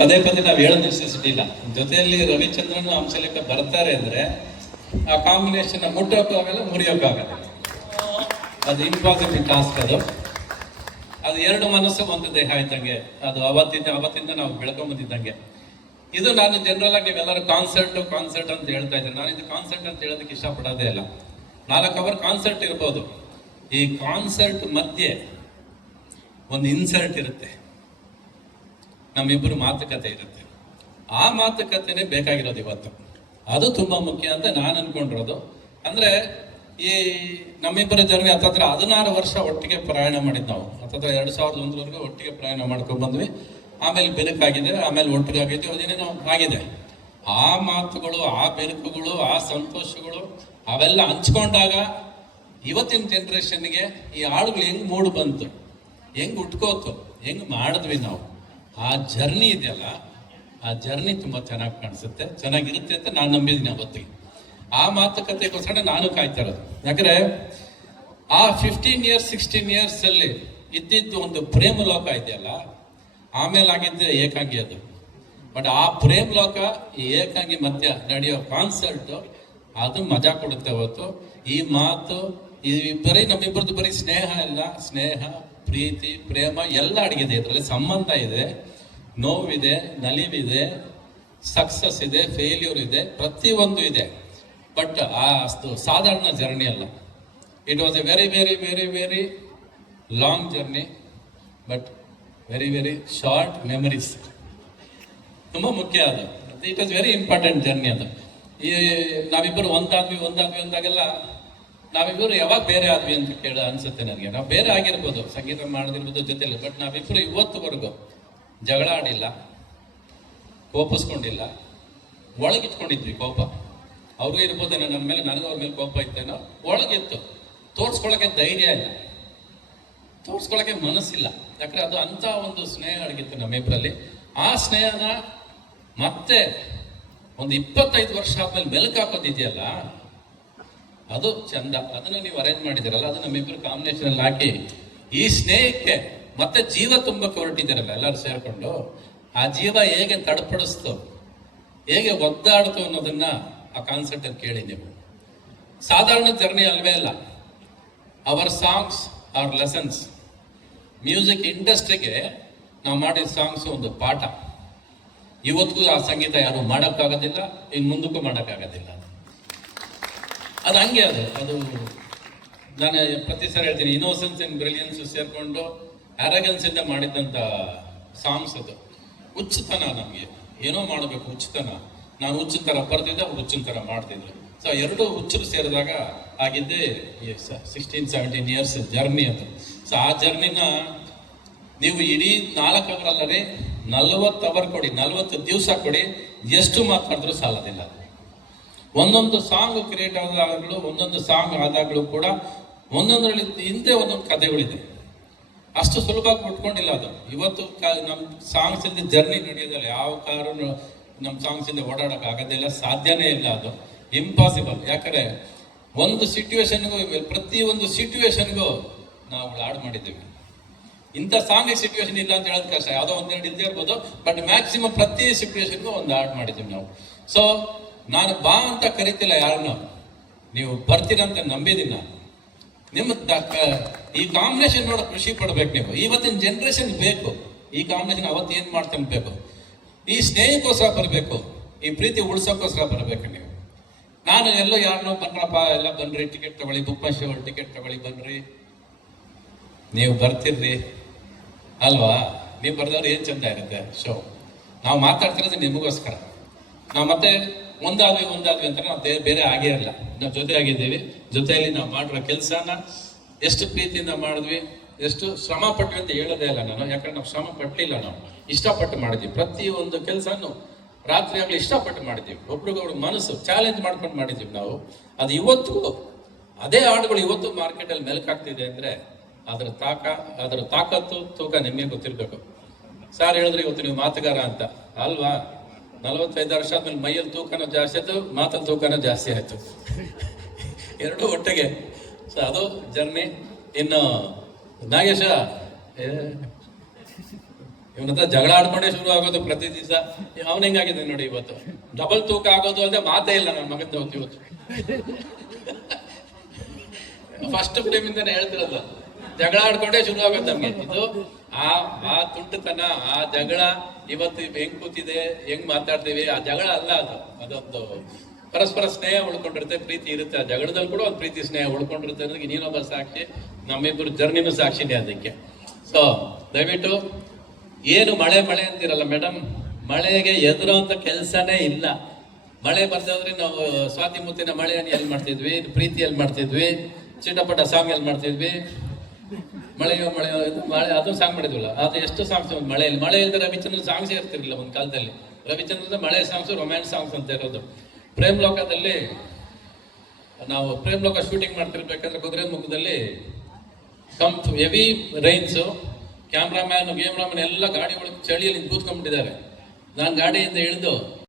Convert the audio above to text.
ಪದೇ ಪದೇ ನಾವು ಹೇಳೋ ನೆಸೆಸಿಟಿ ಇಲ್ಲ. ಜೊತೆಯಲ್ಲಿ ರವಿಚಂದ್ರನ್ ಹಂಸಲೇಖ ಬರ್ತಾರೆ ಅಂದ್ರೆ ಆ ಕಾಂಬಿನೇಷನ್ ಮುಟ್ಟೋಕ್ಕಾಗಲ್ಲ, ಮುರಿಯೋಕ್ಕಾಗಲ್ಲ. ಅದು ಇಂಪಾಸಿಬಲ್ ಟಾಸ್ಕ್. ಅದು ಎರಡು ಮನಸ್ಸು ಒಂದು ದೇಹ ಇದ್ದಂಗೆ. ಅದು ಅವತ್ತಿಂದ ನಾವು ಬೆಳ್ಕೊಂಬಂದಿದ್ದಂಗೆ. ಇದು ನಾನು ಜನರಲ್ ಆಗಿ ನೀವೆಲ್ಲರೂ ಕಾನ್ಸರ್ಟ್ ಅಂತ ಹೇಳ್ತಾ ಇದ್ದಾರೆ. ನಾನು ಇದು ಕಾನ್ಸರ್ಟ್ ಅಂತ ಹೇಳೋದಕ್ಕೆ ಇಷ್ಟಪಡೋದೇ ಇಲ್ಲ. 4 ಅವರ್ ಕಾನ್ಸರ್ಟ್ ಇರ್ಬೋದು. ಈ ಕಾನ್ಸರ್ಟ್ ಮಧ್ಯೆ ಒಂದು ಇನ್ಸರ್ಟ್ ಇರುತ್ತೆ, ನಮ್ಮಿಬ್ಬರು ಮಾತುಕತೆ ಇರುತ್ತೆ. ಆ ಮಾತುಕತೆನೇ ಬೇಕಾಗಿರೋದು ಇವತ್ತು. ಅದು ತುಂಬಾ ಮುಖ್ಯ ಅಂತ ನಾನು ಅನ್ಕೊಂಡಿರೋದು. ಅಂದ್ರೆ ಈ ನಮ್ಮಿಬ್ಬರ ಜರ್ನಿ 16 ವರ್ಷ ಒಟ್ಟಿಗೆ ಪ್ರಯಾಣ ಮಾಡಿದ್ ನಾವು. 2001 ಒಟ್ಟಿಗೆ ಪ್ರಯಾಣ ಮಾಡ್ಕೊಂಡು ಬಂದ್ವಿ. ಆಮೇಲೆ ಬೆಳಕಾಗಿದೆ, ಆಮೇಲೆ ಒಟ್ಟಿಗಾಗಿದ್ವಿ, ಅದೇನೇನೋ ಆಗಿದೆ. ಆ ಮಾತುಗಳು, ಆ ಬೆಳಕುಗಳು, ಆ ಸಂತೋಷಗಳು ಅವೆಲ್ಲ ಹಂಚ್ಕೊಂಡಾಗ ಇವತ್ತಿನ ಜನ್ರೇಷನ್ಗೆ ಈ ಹಾಡುಗಳು ಹೆಂಗ್ ಮೂಡು ಬಂತು, ಹೆಂಗ್ ಉಟ್ಕೋತು, ಹೆಂಗ್ ಮಾಡಿದ್ವಿ ನಾವು. ಆ ಜರ್ನಿ ಇದೆಯಲ್ಲ, ಆ ಜರ್ನಿ ತುಂಬಾ ಚೆನ್ನಾಗಿ ಕಾಣಿಸುತ್ತೆ, ಚೆನ್ನಾಗಿರುತ್ತೆ ಅಂತ ನಾನು ನಂಬಿದ್ದೀನಿ ಅವತ್ತಿಗೆ. ಆ ಮಾತುಕತೆಗೋಸ್ಕರ ನಾನು ಕಾಯ್ತಾ ಇರೋದು. ಯಾಕಂದ್ರೆ ಆ 15 ಇಯರ್ಸ್ 16 ಇಯರ್ಸ್ ಅಲ್ಲಿ ಇದ್ದಿದ್ದು ಒಂದು ಪ್ರೇಮ ಲೋಕ ಇದೆಯಲ್ಲ, ಆಮೇಲೆ ಆಗಿದ್ದೆ ಏಕಾಂಗಿ. ಅದು ಬಟ್ ಆ ಪ್ರೇಮ ಲೋಕ ಈ ಏಕಾಂಗಿ ಮಧ್ಯ ನಡೆಯೋ ಕಾನ್ಸರ್ಟ್ ಅದು ಮಜಾ ಕೊಡುತ್ತೆ ಹೊತ್ತು. ಈ ಮಾತು ಈ ಬರೀ ನಮ್ಮಿಬ್ಬರದ್ದು ಬರೀ ಸ್ನೇಹ ಇಲ್ಲ, ಸ್ನೇಹ, ಪ್ರೀತಿ, ಪ್ರೇಮ ಎಲ್ಲ ಅಡಗಿದೆ ಇದರಲ್ಲಿ. ಸಂಬಂಧ ಇದೆ, ನೋವಿದೆ, ನಲಿವಿದೆ, ಸಕ್ಸಸ್ ಇದೆ, ಫೇಲ್ಯೂರ್ ಇದೆ, ಪ್ರತಿಯೊಂದು ಇದೆ. ಬಟ್ ಅಷ್ಟು ಸಾಧಾರಣ ಜರ್ನಿ ಅಲ್ಲ. It was A very very very very long journey, but very very short memories. ತುಂಬ ಮುಖ್ಯ ಅದು. It was very important journey ಅದು. ಈ ನಾವಿಬ್ಬರು ಒಂದಾದ್ವಿ ಅಂದಾಗೆಲ್ಲ ನಾವಿಬ್ಬರು ಯಾವಾಗ ಬೇರೆ ಆದ್ವಿ ಅಂತ ಅನ್ಸುತ್ತೆ ನನಗೆ. ನಾವು ಬೇರೆ ಆಗಿರ್ಬೋದು, ಸಂಗೀತ ಮಾಡದಿರ್ಬೋದು ಜೊತೆಲಿ, ಬಟ್ ನಾವಿಬ್ಬರು ಇವತ್ತುವರೆಗೂ ಜಗಳ ಆಡಿಲ್ಲ, ಕೋಪಿಸ್ಕೊಂಡಿಲ್ಲ. ಒಳಗಿಟ್ಕೊಂಡಿದ್ವಿ ಕೋಪ. ಅವ್ರಿಗೂ ಇರ್ಬೋದೇನೋ ನನ್ನ ಮೇಲೆ, ನನಗೂ ಅವ್ರ ಮೇಲೆ ಕೋಪ ಇತ್ತೇನೋ. ಒಳಗಿತ್ತು, ತೋರ್ಸ್ಕೊಳಕ್ಕೆ ಧೈರ್ಯ ಇಲ್ಲ, ತೋರ್ಸ್ಕೊಳಕ್ಕೆ ಮನಸ್ಸಿಲ್ಲ. ಯಾಕಂದ್ರೆ ಅದು ಅಂತ ಒಂದು ಸ್ನೇಹ ಅಡಗಿತ್ತು ನಮ್ಮಿಬ್ಬರಲ್ಲಿ. ಆ ಸ್ನೇಹನ ಮತ್ತೆ ಒಂದು 25 ವರ್ಷ ಆದ್ಮೇಲೆ ಮೆಲುಕು ಹಾಕೋದಿದೆಯಲ್ಲ, ಅದು ಚಂದ. ಅದನ್ನ ನೀವು ಅರೇಂಜ್ ಮಾಡಿದಿರಲ್ಲ, ಅದು ನಮ್ಮಿಬ್ಬರು ಕಾಂಬಿನೇಷನ್ ಅಲ್ಲಿ ಹಾಕಿ ಈ ಸ್ನೇಹಕ್ಕೆ ಮತ್ತೆ ಜೀವ ತುಂಬಕ್ಕೆ ಹೊರಟಿದ್ದೀರಲ್ಲ ಎಲ್ಲರೂ ಸೇರ್ಕೊಂಡು. ಆ ಜೀವ ಹೇಗೆ ತಡಪಡಿಸ್ತು, ಹೇಗೆ ಒದ್ದಾಡ್ತು ಅನ್ನೋದನ್ನ ಆ ಕಾನ್ಸರ್ಟ್ ಅಲ್ಲಿ ಕೇಳಿ ನೀವು. ಸಾಧಾರಣ ಜರ್ನಿ ಅಲ್ವೇ ಅಲ್ಲ. ಅವರ್ ಸಾಂಗ್ಸ್ ಅವರ್ ಲೆಸನ್ಸ್. ಮ್ಯೂಸಿಕ್ ಇಂಡಸ್ಟ್ರಿಗೆ ನಾವು ಮಾಡಿದ ಸಾಂಗ್ಸ್ ಒಂದು ಪಾಠ. ಇವತ್ತಿಗೂ ಆ ಸಂಗೀತ ಯಾರು ಮಾಡೋಕ್ಕಾಗೋದಿಲ್ಲ, ಇನ್ನು ಮುಂದಕ್ಕೂ ಮಾಡೋಕ್ಕಾಗೋದಿಲ್ಲ. ಅದು ಹಂಗೆ. ಅದು ನಾನು ಪ್ರತಿ ಸರಿ ಹೇಳ್ತೀನಿ, ಇನ್ನೋಸೆನ್ಸ್ ಅಂಡ್ ಬ್ರಿಲಿಯನ್ಸ್ ಸೇರ್ಕೊಂಡು ಅರಗನ್ಸ್ ಇಂದ ಮಾಡಿದ್ದಂಥ ಸಾಂಗ್ಸ್. ಅದು ಹುಚ್ಚುತನ, ನಮಗೆ ಏನೋ ಮಾಡಬೇಕು ಹುಚ್ಚುತನ. ನಾನು ಹುಚ್ಚಿನ ಥರ ಬರ್ತಿದ್ದೆ, ಅವ್ರು ಹುಚ್ಚಿನ ಥರ ಮಾಡ್ತಿದ್ರು. ಸೊ ಎರಡು ಹುಚ್ಚರು ಸೇರಿದಾಗ ಆಗಿದ್ದೇ 16-17 ಇಯರ್ಸ್ ಜರ್ನಿ ಅದು. ಸೊ ಆ ಜರ್ನಿನ ನೀವು ಇಡೀ 4 ಅವರ್ ಅಲ್ಲದೆ 40 ಅವರ್ ಕೊಡಿ, 40 ದಿವಸ ಕೊಡಿ, ಎಷ್ಟು ಮಾತಾಡಿದ್ರು ಸಾಲದಿಲ್ಲ. ಒಂದೊಂದು ಸಾಂಗ್ ಕ್ರಿಯೇಟ್ ಆದಾಗಲೂ, ಒಂದೊಂದು ಸಾಂಗ್ ಆದಾಗಲೂ ಕೂಡ ಒಂದೊಂದರಲ್ಲಿ ಹಿಂದೆ ಒಂದೊಂದು ಕಥೆಗಳಿದೆ. ಅಷ್ಟು ಸುಲಭವಾಗಿ ಬಿಟ್ಕೊಂಡಿಲ್ಲ ಅದು. ಇವತ್ತು ನಮ್ಮ ಸಾಂಗ್ಸ್ ಇಂದ ಜರ್ನಿ ನಡೆಯೋದಲ್ಲ. ಯಾವ ಕಾರು ನಮ್ಮ ಸಾಂಗ್ಸ್ ಇಂದ ಓಡಾಡಕ್ ಆಗೋದಿಲ್ಲ, ಸಾಧ್ಯನೇ ಇಲ್ಲ. ಅದು ಇಂಪಾಸಿಬಲ್. ಯಾಕಂದ್ರೆ ಒಂದು ಸಿಚುವೇಶನ್ಗೂ, ಪ್ರತಿಯೊಂದು ಸಿಚುವೇಶನ್ಗೂ ನಾವು ಹಾಡು ಮಾಡಿದ್ದೀವಿ. ಇಂಥ ಸಾಂಗ್ ಸಿಚುವೇಶನ್ ಇಲ್ಲ ಅಂತ ಹೇಳೋದು ಕಷ್ಟ. ಯಾವುದೋ ಒಂದೆರಡು ಇದ್ದೇ ಇರ್ಬೋದು, ಬಟ್ ಮ್ಯಾಕ್ಸಿಮಮ್ ಪ್ರತಿ ಸಿಚುವೇಶನ್ಗೂ ಒಂದು ಹಾಡು ಮಾಡಿದ್ದೀವಿ ನಾವು. ಸೊ ನಾನು ಬಾ ಅಂತ ಕರಿತಿಲ್ಲ ಯಾರನ್ನು, ನೀವು ಬರ್ತೀರಂತ ನಂಬಿದ್ದೀನಿ ನಾನು. ನಿಮ್ಮ ಈ ಕಾಂಬಿನೇಷನ್ ನೋಡೋ ಖುಷಿ ಪಡ್ಬೇಕು ನೀವು. ಇವತ್ತಿನ ಜನ್ರೇಷನ್ ಬೇಕು ಈ ಕಾಂಬಿನೇಷನ್. ಅವತ್ತು ಏನ್ ಮಾಡ್ತಾನೆ ಬೇಕು, ಈ ಸ್ನೇಹಕ್ಕೋಸ್ಕರ ಬರಬೇಕು, ಈ ಪ್ರೀತಿ ಉಳ್ಸೋಕ್ಕೋಸ್ಕರ ಬರಬೇಕು ನೀವು. ನಾನು ಎಲ್ಲೋ ಯಾರನ್ನೋ ಬನ್ರಪ್ಪ, ಎಲ್ಲ ಬನ್ರಿ, ಟಿಕೆಟ್ ತಗೊಳ್ಳಿ, ಬುಕ್ ಮೈ ಶೋ ಟಿಕೆಟ್ ತಗೊಳ್ಳಿ, ಬನ್ರಿ, ನೀವು ಬರ್ತಿರ್ರಿ ಅಲ್ವಾ? ನೀವು ಬರ್ದವ್ರು ಏನ್ ಚಂದ ಇರುತ್ತೆ ಶೋ. ನಾವು ಮಾತಾಡ್ತಿರೋದು ನಿಮಗೋಸ್ಕರ. ನಾವು ಮತ್ತೆ ಒಂದಾದ್ವಿ ಅಂತ ನಾವು ಬೇರೆ ಆಗೇ ಇರಲ್ಲ. ನಾವು ಜೊತೆ ಆಗಿದ್ದೀವಿ. ಜೊತೆಯಲ್ಲಿ ನಾವು ಮಾಡಿರೋ ಕೆಲಸನ ಎಷ್ಟು ಪ್ರೀತಿಯಿಂದ ಮಾಡಿದ್ವಿ, ಎಷ್ಟು ಶ್ರಮ ಪಟ್ವಿ ಅಂತ ಹೇಳೋದೇ ಇಲ್ಲ ನಾನು. ಯಾಕಂದ್ರೆ ನಾವು ಶ್ರಮ ಪಟ್ಟಲಿಲ್ಲ, ನಾವು ಇಷ್ಟಪಟ್ಟು ಮಾಡಿದ್ವಿ. ಪ್ರತಿಯೊಂದು ಕೆಲಸನೂ ರಾತ್ರಿ ಆಗಲಿ ಇಷ್ಟಪಟ್ಟು ಮಾಡಿದ್ದೀವಿ. ಒಬ್ರಿಗೊಬ್ರು ಮನಸ್ಸು ಚಾಲೆಂಜ್ ಮಾಡ್ಕೊಂಡು ಮಾಡಿದ್ದೀವಿ ನಾವು. ಅದು ಇವತ್ತಿಗೂ ಅದೇ ಹಾಡುಗಳು ಇವತ್ತು ಮಾರ್ಕೆಟಲ್ಲಿ ಮೆಲುಕಾಗ್ತಿದೆ ಅಂದ್ರೆ ಅದರ ತಾಕತ್ತು, ತೂಕ ನಿಮಗೆ ಗೊತ್ತಿರ್ಬೇಕು. ಸಾರ್ ಹೇಳಿದ್ರೆ ಇವತ್ತು ನೀವು ಮಾತುಗಾರ ಅಂತ ಅಲ್ವಾ? 45 ವರ್ಷ ಆದ್ಮೇಲೆ ಮೈಯಲ್ಲಿ ತೂಕನೂ ಜಾಸ್ತಿ ಆಯ್ತು, ಮಾತಲ್ಲಿ ತೂಕನೂ ಜಾಸ್ತಿ ಆಯ್ತು, ಎರಡು ಒಟ್ಟಿಗೆ. ಸೊ ಅದು ಜರ್ನಿ. ಇನ್ನು ನಾಗೇಶ ಇವನ ಹತ್ರ ಜಗಳ ಆಡ್ಕೊಂಡೇ ಶುರು ಆಗೋದು ಪ್ರತಿ ದಿವಸ. ಅವನ ಹೆಂಗಾಗಿದೆ ನೋಡಿ ಇವತ್ತು, ಡಬಲ್ ತೂಕ ಆಗೋದು ಅಲ್ಲದೆ ಮಾತೇ ಇಲ್ಲ ನನ್ನ ಮಗನ ಇವತ್ತು. ಫಸ್ಟ್ ಟೈಮ್ ಇಂದಾನೆ ಹೇಳ್ತಿರೋದು, ಜಗಳ ಆಡ್ಕೊಂಡೇ ಶುರು ಆಗುತ್ತೆ ನಮ್ಗೆ. ಇದು ಆ ತುಂಟತನ, ಆ ಜಗಳ ಇವತ್ತು ಹೆಂಗ್ ಕೂತಿದೆ, ಹೆಂಗ್ ಮಾತಾಡ್ತೀವಿ, ಆ ಜಗಳ ಅಲ್ಲ ಅದು. ಅದೊಂದು ಪರಸ್ಪರ ಸ್ನೇಹ ಉಳ್ಕೊಂಡಿರುತ್ತೆ, ಪ್ರೀತಿ ಇರುತ್ತೆ. ಆ ಜಗಳದಲ್ಲಿ ಕೂಡ ಒಂದು ಪ್ರೀತಿ ಸ್ನೇಹ ಉಳ್ಕೊಂಡಿರುತ್ತೆ ಅನ್ನೋದಕ್ಕೆ ನೀನೊಬ್ಬ ಸಾಕ್ಷಿ, ನಮ್ಮಿಬ್ಬರು ಜರ್ನಿನೂ ಸಾಕ್ಷಿನೇ ಅದಕ್ಕೆ. ಸೊ ದಯವಿಟ್ಟು ಏನು ಮಳೆ ಅಂತಿರಲ್ಲ ಮೇಡಮ್, ಮಳೆಗೆ ಎದುರೋಂಥ ಕೆಲಸನೇ ಇಲ್ಲ. ಮಳೆ ಬರ್ದೇ ಹೋದ್ರೆ ನಾವು ಸ್ವಾತಿ ಮುತ್ತಿನ ಮಳೆಯನ್ನು ಎಲ್ಲಿ ಮಾಡ್ತಿದ್ವಿ, ಪ್ರೀತಿ ಎಲ್ಲಿ ಮಾಡ್ತಿದ್ವಿ, ಚಿಟಪಟ ಸಾಂಗ್ ಎಲ್ಲಿ ಮಾಡ್ತಿದ್ವಿ, ಮಳೆ ಅದು ಸಾಂಗ್ ಮಾಡಿದ್ವಲ್ಲ. ಅದು ಎಷ್ಟು ಸಾಂಗ್ಸ್ ಮಳೆ ಇಲ್ಲದೆ ರವಿಚಂದ್ರ ಸಾಂಗ್ಸೇ ಇರ್ತಿರ್ಲಿಲ್ಲ ಒಂದು ಕಾಲದಲ್ಲಿ. ರವಿಚಂದ್ರದ ಮಳೆ ಸಾಂಗ್ಸ್, ರೊಮ್ಯಾನ್ಸ್ ಸಾಂಗ್ಸ್ ಅಂತ ಇರೋದು. ಪ್ರೇಮ್ ಲೋಕದಲ್ಲಿ ನಾವು ಪ್ರೇಮ್ ಲೋಕ ಶೂಟಿಂಗ್ ಮಾಡ್ತಿರ್ಬೇಕಾದ್ರೆ ಕುದುರೆ ಮುಖದಲ್ಲಿ ಹೆವಿ ರೈನ್ಸು, ಕ್ಯಾಮ್ರಾಮನ್ ಎಲ್ಲ ಗಾಡಿ ಒಳಗೆ ಚಳಿಯಲ್ಲಿ ಕೂತ್ಕೊಂಡ್ಬಿಟ್ಟಿದ್ದಾರೆ. ನಾನು ಗಾಡಿಯಿಂದ ಇಳಿದು